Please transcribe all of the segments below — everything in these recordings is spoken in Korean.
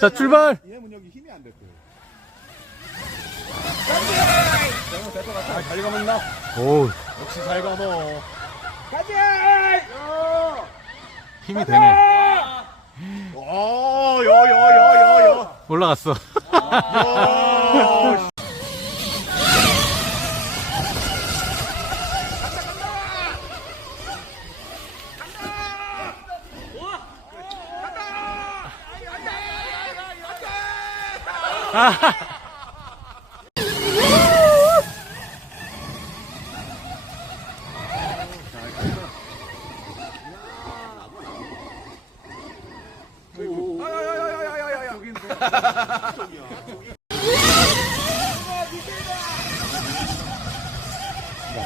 자 출발. 얘 문혁이 힘이 안 됐어요. 잘 가만나. 오 역시 잘 가너. 힘이 되네. 어, 여여여여여. 올라갔어.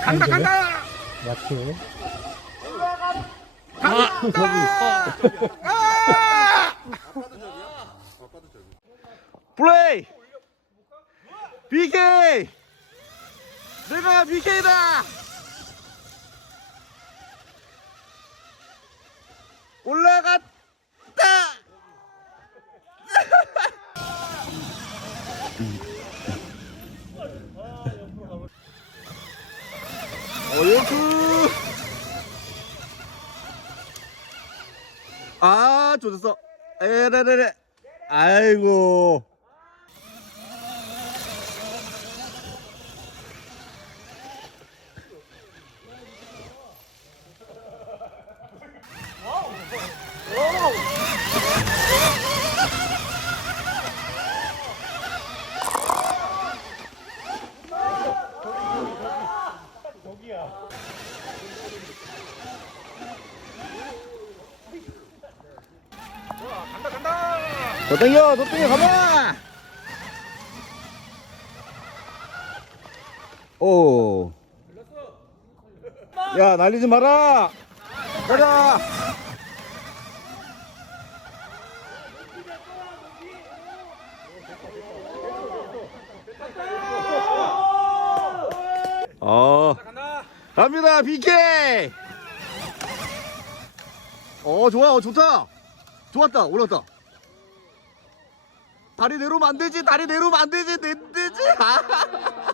간다 간다. 약해. 플레이. BK. 내가 BK다. 올라갔다. 어여구. 아, 좋았어. 에레레레. 아이고. 더 땡겨, 더 땡겨, 가봐! 오. 야, 날리지 마라! 가자! 어. 갑니다, BK! 어, 좋아, 어, 좋다! 좋았다, 올랐다. 다리 안 되지, 다리 되지, 안 되지. 아.